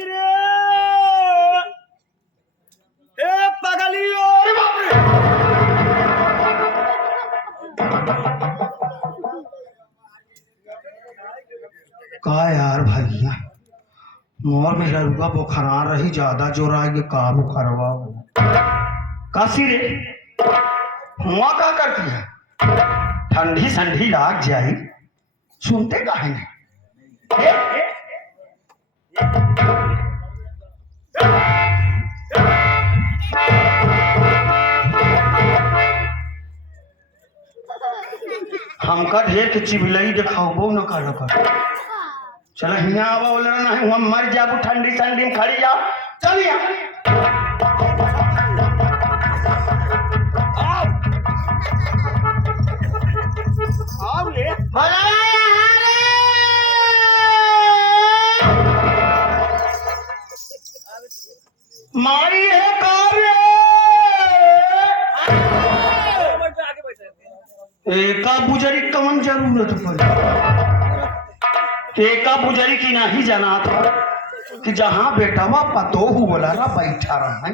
काशी रे ए पगलियो अरे बाप रे का यार भैया मोर में लड़ुआ बुखार रही ज्यादा जोर आएगी का बुखारवा हो काशी रे हुआ का करती है ठंडी संडी लाग जाई सुनते का है हमका ढेर के चिबिलई देखाओ न कर चल हिया आवा बोला नहीं हम मर जाबू ठंडी संडी में खड़ी जाओ चलिए आओ ले मारी है कार्य एका बुजरी कवन जरूरत पड़ी एका बुजरी की नहीं जाना था कि जहां बेटावा पतोहू बोला ना बैठा रहा है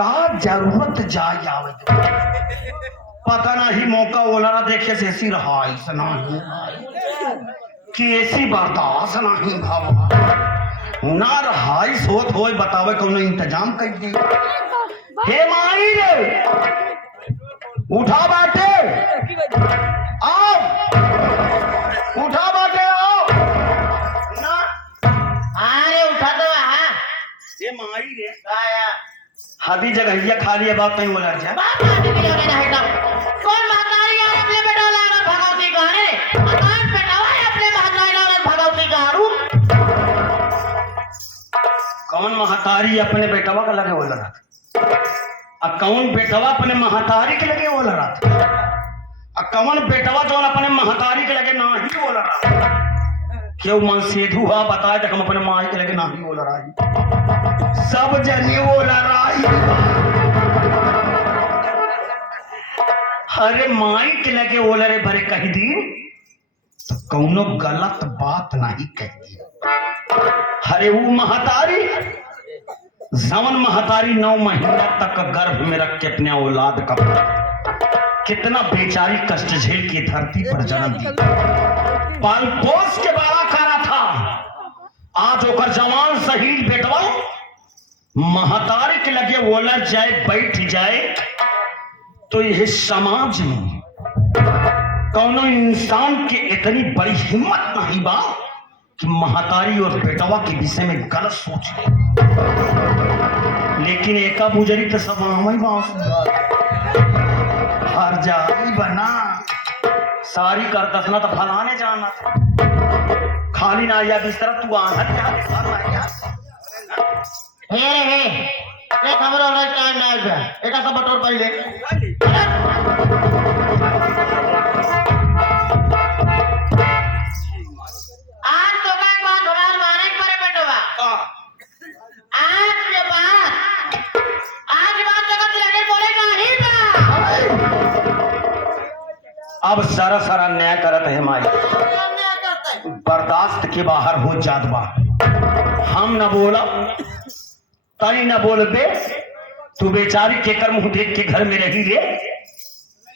का जरूरत जाए आवे पता नहीं मौका बोला ना देखे से ऐसी रहा ऐसा नहीं कि ऐसी बर्दाश्त नहीं भावा ना रहाई सोत होए बतावे कौन इंतजाम कर दी हे माई रे उठा बैठे आओ उठा बैठे आओ ना अरे उठा तो ये माई रे आया हादी जगह ये खाली है बात नहीं बोला जा बात आदमी की होने नहीं था कौन महतारी है अपने बेटा लाने भगवती गाने अकान बेटावा है अपने महतारी लाने भगवती गारू कौन महतारी अपने बेटवा का लगे बोल रहा था और कौन बेटवा अपने महतारी के लगे बोल रहा था और कौन बेटवा जो अपने महतारी के लगे ना ही बोल रहा था क्यों मन सेधु हुआ बताए तक हम अपने माई के लगे ना ही बोल रहा है सब जने बोल रहा है अरे माई के लगे बोल रहे भरे कह दी तो कौनो गलत बात नहीं कह दी अरे वो महतारी जवन महतारी 9 महीना तक गर्भ में रख के अपने औलाद का कितना बेचारी कष्ट झेल के धरती पर जन्म दी पाल पोस के बड़ा करा था आज होकर जवान शहीद बेटवा महतारी के लगे बोला जाए बैठ जाए तो यह समाज में कौनो इंसान के इतनी बड़ी हिम्मत नहीं बा कि महतारी और बेटवा के विषय में गलत सोच ले लेकिन एका बुजरी तो सब हमारी हर जाई बना सारी कर दसना तो फलाने जाना था खाली ना या बिस्तर तू आना हे रे देख हमरो लाइफ टाइम ना आइबा एका सब बटोर पहिले आज तो का बात हमार माने परे बेटवा आज के बाद आज बात जगत लगे बोलेगा ही बा अब सारा सारा न्याय करत है माई अन्याय करते बर्दाश्त के बाहर हो जात बा हम न बोला तनी न बोल बे तू बेचारी के कर मुंह देख के घर में रही रे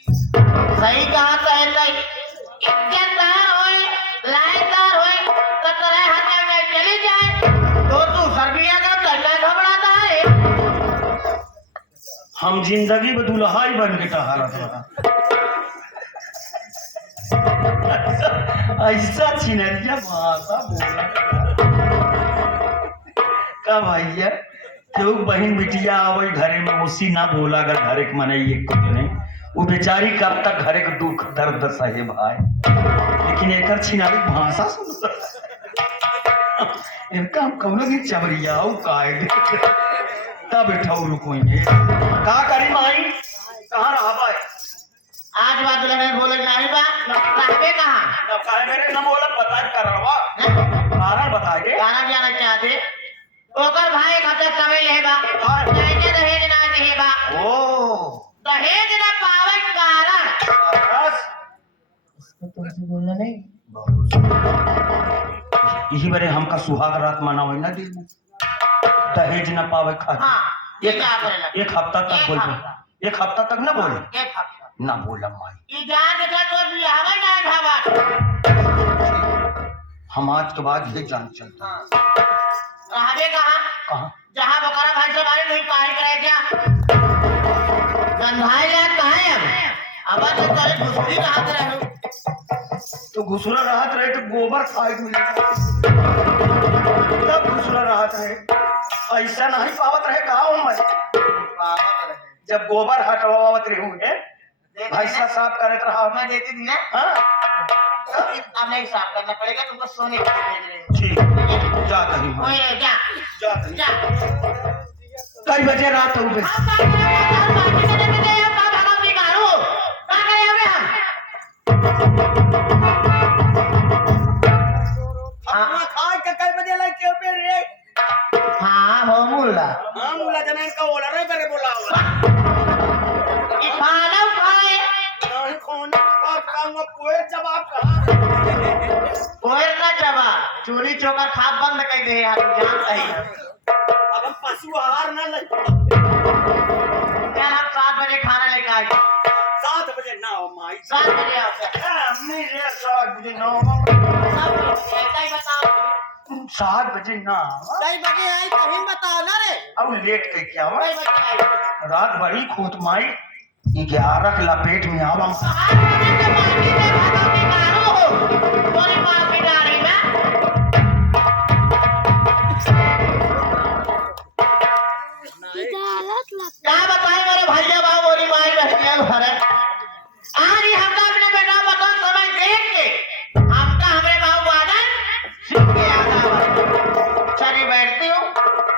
सही कहा सही इज्जतदार होए लायकदार होए तो तेरे हाथ में चली जाए तो तू सर्बिया का लड़का घबराता है हम जिंदगी में दुल्हाई बन के टहरा ऐसा छिनरिया भाषा बोला का भैया क्यों बहन बिटिया आवे घरे में उसी ना बोला अगर घरे के मनाई कुछ नहीं वो बेचारी कब तक घरे के दुख दर्द सहे भाई लेकिन एक छिनारी भाषा सुन इनका हम कौन की चबरियाओ कायद तब बैठाओ रुको का करी माई कहाँ रहा भाई आज बात लगे बोले नहीं बा रहबे कहां न काहे मेरे न बोला बता कर रवा कारण बता दे गाना जाना चाहते ओकर भाई खाते कमे लेबा नहीं के दहेज ना देबा ओ दहेज ना पावे कारण बस इसको तुमसे बोलना नहीं यही बरे हमका सुहाग रात मनावे ना दी दहेज न पावे खातिर हाँ ये क्या करेला एक हफ्ता तक एक बोल हफ्ता। एक हफ्ता तक न बोले एक हफ्ता ना बोला माई ई जान देखा तो बियाह ना खावा हम आज के बाद ये जान चलता हां रहबे कहां कहाँ जहां बकरा भाई से बारे नहीं पाई करे क्या गंधाई या कहां अब तो तेरे घुसड़ी राहत रहे तो घुसरा राहत रहे तो गोबर खाए मिले तब घुसरा राहत रहे ऐसा नहीं पावत रहे कहा हूँ मैं जब गोबर हटवावत रहे हुए भैंसा साफ करत रहा मैं देती थी ना हाँ अब नहीं साफ करना पड़ेगा तुमको सोने के लिए भेज रहे हैं ठीक जा कहीं मैं ओए जा जा कहीं जा कई बजे रात हो गई हम पार्टी में देते हैं का भगवान की मारो का करे हमें हम अपना खाए के कई बजे लाइक के पे रे हां हो मुल्ला हां मुला जनन का ओला रे करे बोला ये खाना खाए नहीं कौन और काम कोई जवाब कहा कोई ना जवा चोरी चोकर खा बंद कर दे यार जान सही है अब हम पशु आहार ना ले क्या हम 7 बजे खाना लेकर आए 7 बजे ना हो माई 7 बजे आओ मेरे 7 बजे ना सब कहीं बताओ 7 बजे ना कई बजे आई कहीं बताओ ना रे अब लेट के क्या हुआ कई बजे आई रात बड़ी खूत माई 11 के लपेट में आवा क्या बताए मेरे भैया बाबू बोली माई बहनिया घर है आज ही हमका अपने बेटा बता समय देख के हमका हमारे बाबू बादल सीख के आता है चली बैठती हूँ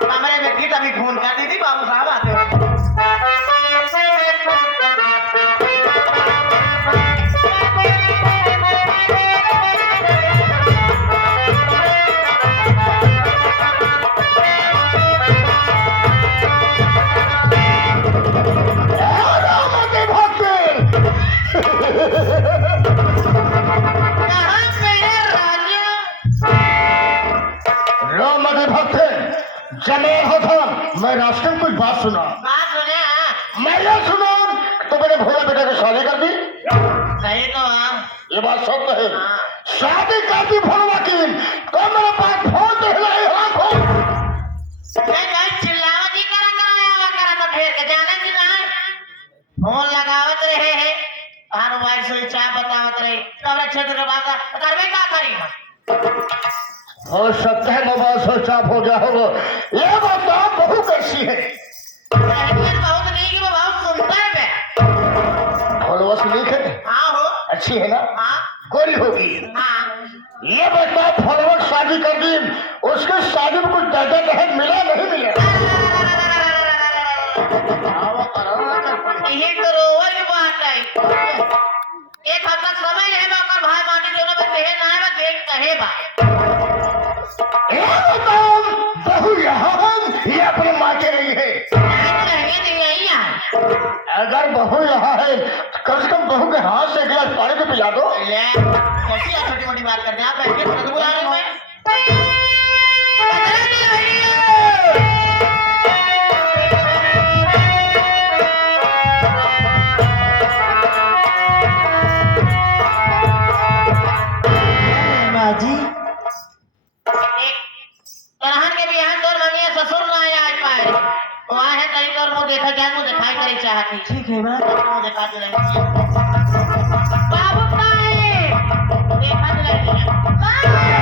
कमरे में थी तभी फोन कर दी थी बाबू साहब आते हो मैं रास्ते में कुछ बात सुना बात सुने हाँ मैं ये सुना तो मेरे भोला बेटे को शादी कर दी सही तो हाँ ये बात सब कहे हाँ। शादी कर दी भोला की तो मेरे पास फोन तो हिलाई हाथ हो चिल्लावत ही करा तो ढेर के जाने की ना फोन लगावत रहे हैं हर मोबाइल से चाह बतावत रहे कमरे क्षेत्र के बात करवे का करी हो सकता है मोबाइल स्विच ऑफ हो गया होगा ये बात तो बहू कैसी है बहुत नहीं कि वो बहुत सुंदर है फॉलोअर्स लिख है हाँ हो अच्छी है ना हाँ गोरी होगी हाँ ये बता फॉलोअर शादी कर दी उसके शादी में कुछ दर्जा दहेज मिला नहीं मिला यही तो रोवर की बात है एक हफ्ता समय है मकर भाई माटी दोनों में कहे ना है मैं देख कहे बा ये बताओ बहू यहाँ ये अपने माँ के रही है अगर बहू यहाँ है कम से कम बहू के हाथ से गिलास पानी तो पिला दो छोटी मोटी बात करते हैं आप ऐसे खुद बुला रहे हैं जी तरहन के बिहान तोर मम्मी ससुर ना आया आज पाए वहाँ है कहीं तोर मुँह देखा जाए मुँह दिखाई करी चाहती ठीक है बात मुँह दिखा दे रही बाबू पाए देखा दे रही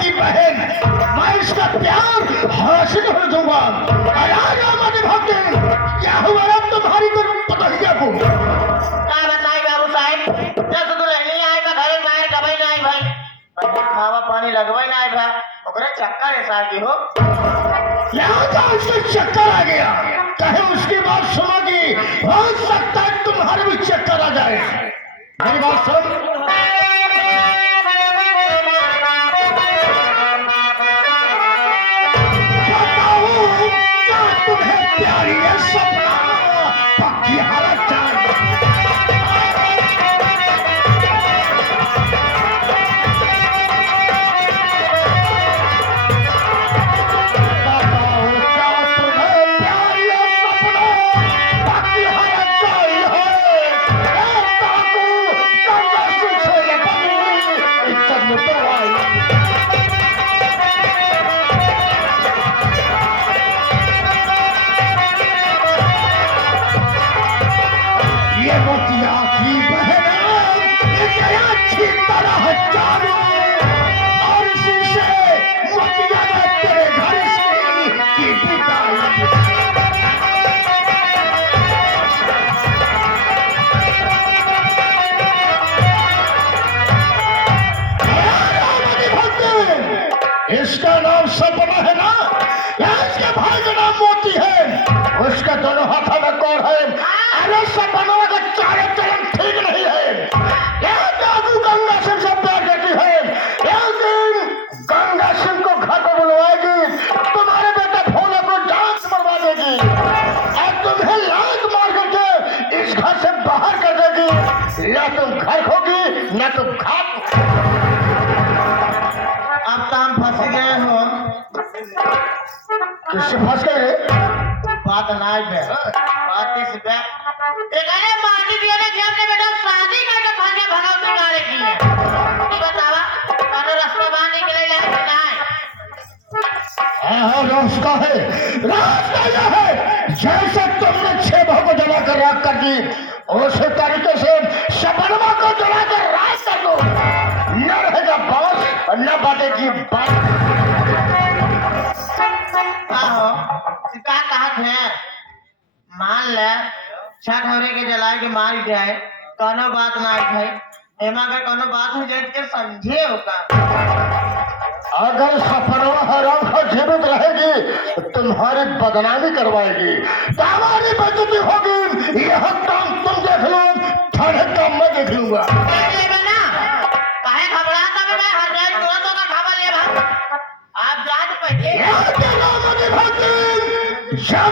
की बहन मैं इसका प्यार हासिल हो दूंगा क्या हुआ तुम्हारी तो पतंगिया को क्या बताई बाबू साहब जब तो नहीं आए मैं घर बाहर कभी नहीं आई भाई खावा पानी लगवाई ना आई भाई ओकरे चक्कर है साहब की हो यहाँ का उसके चक्कर आ गया कहे उसकी बात सुनोगी हो सकता है तुम्हारे भी चक्कर आ जाए मेरी बात सुन तुम्हें प्यारी है सपना पक्की हालत इसका नाम सपना है ना, या इसके भाई का नाम मोती है, उसका दोनों हाथों में कौन है? अरे सपना का चारे चलन ठीक नहीं है। यह दादू गंगा सिंह से प्यार करती है, लेकिन गंगा सिंह को घर पर बुलवाएगी, तुम्हारे बेटा भोला को डांस मरवा देगी और तुम्हें लात मार करके इस घर से बाहर कर देगी। या तुम घर खोगी न तुम खाओ। अब तो हम फंस गए हो। किससे फंस गए? बात नहीं बे, बात इस बे एकाने माटी दिया ने कि हमने बेटा शादी करके भागे भगावती मारे की है। ये बतावा कौन रास्ता बाहर निकले ले नहीं? हाँ रास्ता है, रास्ता यह है जैसे तुमने 6 भाव को जला कर राख कर दी, उसी तरीके से सपनमा को जला कर राख कर दो। न रहेगा बांस और न बातेगी बात। का कहत है मान ले छठ हमरे के जलाए के मार जाए, कोनो बात ना है। एमा अगर कोनो बात हो जाए के समझे होगा। अगर सपनवा हराम का जीवित रहेगी तो तुम्हारी बदनामी करवाएगी, तुम्हारी बेइज्जती होगी। यह काम तुम देख लो, थाने का मैं देख लूंगा। काहे घबराता है? मैं हर जाए तुरंत का खबर ले भाग। आप जान पहले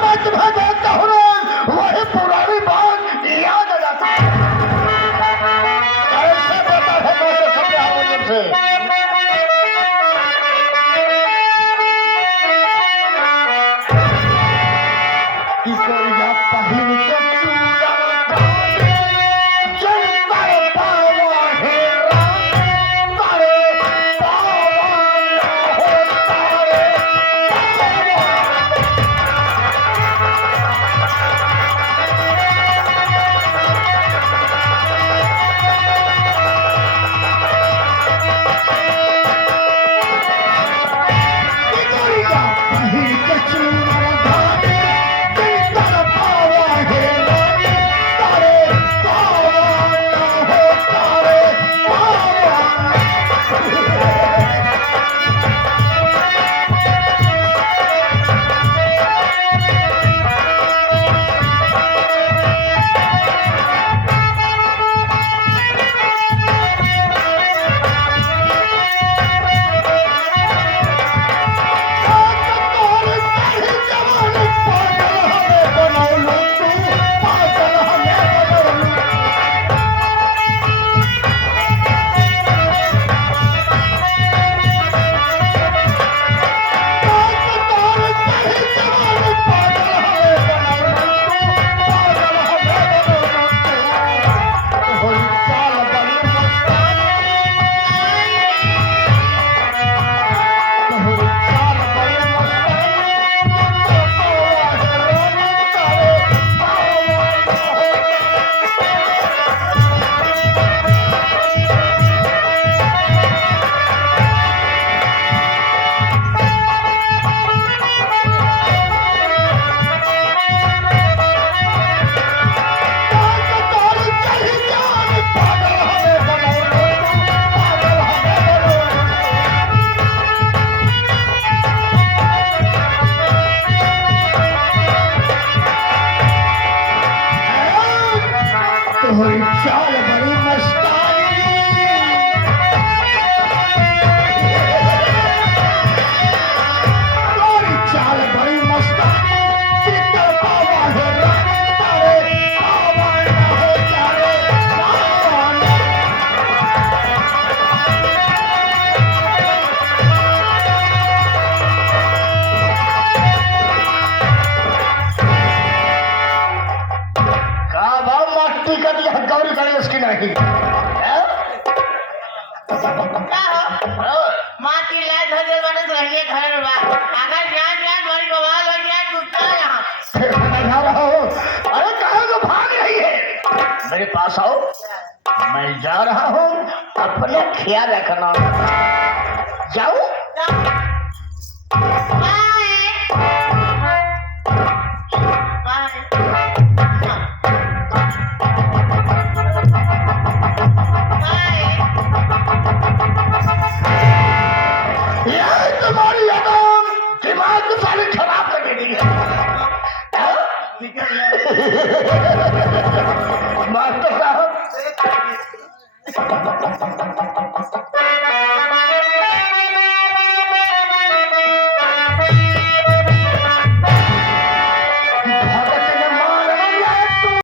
मैं तुम्हें देखता हूँ वही पुरानी बात याद आ जाती है। कैसे बता है मेरे समझा से चाल बड़ी मस्तानी, तुम्हारी चाल बड़ी मस्तानी, चित्त बाबा है रानी तारे, बाबा है तारे, काबा मट्टी का दिया गौरी गणेश की नहीं माँ की लाइट हो गई बने रहिए घर में। अगर जान जान बड़ी बवाल हो जाए टूटता है यहाँ। मैं जा रहा हूँ। अरे कहाँ को भाग रही है? मेरे पास आओ, मैं जा रहा हूँ, अपना ख्याल रखना। जाओ।